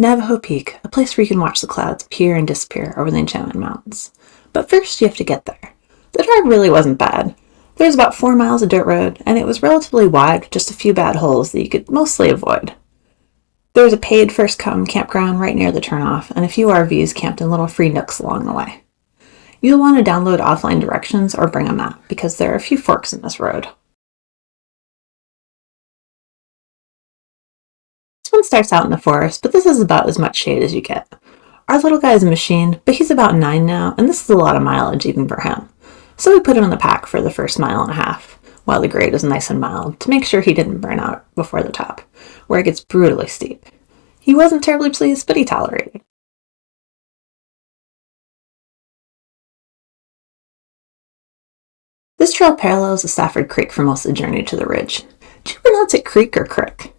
Navajo Peak, a place where you can watch the clouds appear and disappear over the Enchantment Mountains. But first you have to get there. The drive really wasn't bad. There was about 4 miles of dirt road, and it was relatively wide with just a few bad holes that you could mostly avoid. There was a paid first-come campground right near the turnoff, and a few RVs camped in little free nooks along the way. You'll want to download offline directions or bring a map, because there are a few forks in this road. This one starts out in the forest, but this is about as much shade as you get. Our little guy is a machine, but he's about 9 now, and this is a lot of mileage even for him. So we put him in the pack for the first mile and a half, while the grade is nice and mild, to make sure he didn't burn out before the top, where it gets brutally steep. He wasn't terribly pleased, but he tolerated. This trail parallels the Stafford Creek for most of the journey to the ridge. Do you pronounce it creek or crick?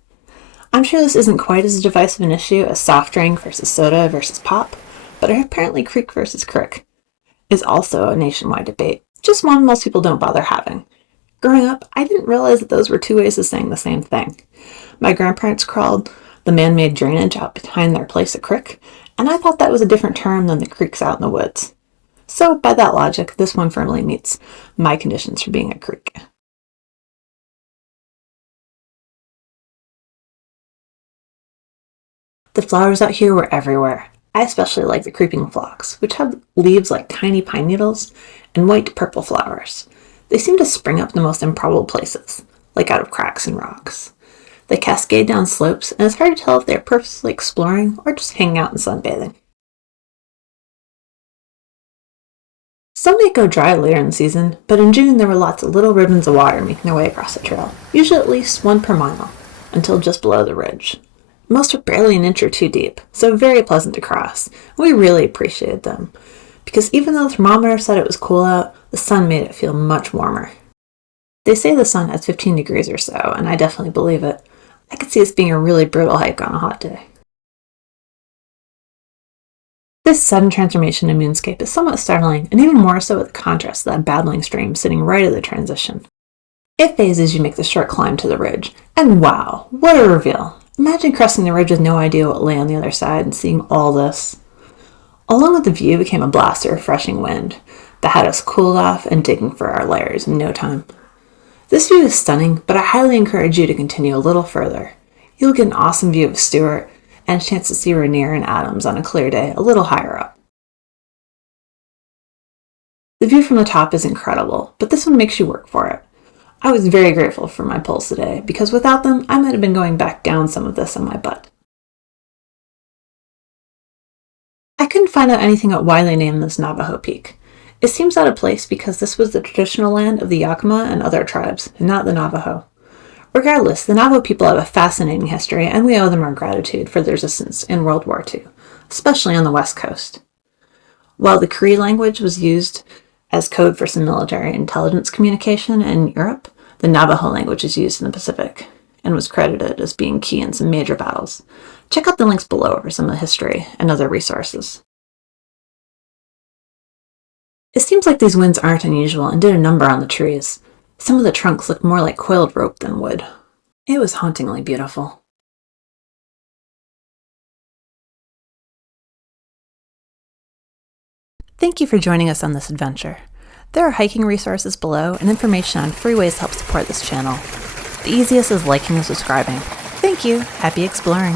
I'm sure this isn't quite as divisive an issue as soft drink versus soda versus pop, but apparently creek versus crick is also a nationwide debate, just one most people don't bother having. Growing up, I didn't realize that those were two ways of saying the same thing. My grandparents called the man-made drainage out behind their place a crick, and I thought that was a different term than the creeks out in the woods. So, by that logic, this one firmly meets my conditions for being a creek. The flowers out here were everywhere. I especially like the creeping phlox, which have leaves like tiny pine needles and white purple flowers. They seem to spring up in the most improbable places, like out of cracks in rocks. They cascade down slopes, and it's hard to tell if they're purposely exploring or just hanging out and sunbathing. Some may go dry later in the season, but in June there were lots of little ribbons of water making their way across the trail, usually at least 1 per mile, until just below the ridge. Most were barely an inch or 2 deep, so very pleasant to cross. We really appreciated them, because even though the thermometer said it was cool out, the sun made it feel much warmer. They say the sun has 15 degrees or so, and I definitely believe it. I could see this being a really brutal hike on a hot day. This sudden transformation in moonscape is somewhat startling, and even more so with the contrast of that babbling stream sitting right at the transition. It phases as you make the short climb to the ridge, and wow, what a reveal! Imagine crossing the ridge with no idea what lay on the other side and seeing all this. Along with the view came a blast of refreshing wind that had us cooled off and digging for our layers in no time. This view is stunning, but I highly encourage you to continue a little further. You'll get an awesome view of Stewart and a chance to see Rainier and Adams on a clear day a little higher up. The view from the top is incredible, but this one makes you work for it. I was very grateful for my poles today, because without them, I might have been going back down some of this on my butt. I couldn't find out anything about why they named this Navajo Peak. It seems out of place because this was the traditional land of the Yakima and other tribes, and not the Navajo. Regardless, the Navajo people have a fascinating history, and we owe them our gratitude for their resistance in World War II, especially on the West Coast. While the Cree language was used as code for some military intelligence communication in Europe, the Navajo language is used in the Pacific and was credited as being key in some major battles. Check out the links below for some of the history and other resources. It seems like these winds aren't unusual and did a number on the trees. Some of the trunks looked more like coiled rope than wood. It was hauntingly beautiful. Thank you for joining us on this adventure. There are hiking resources below and information on free ways to help support this channel. The easiest is liking and subscribing. Thank you. Happy exploring.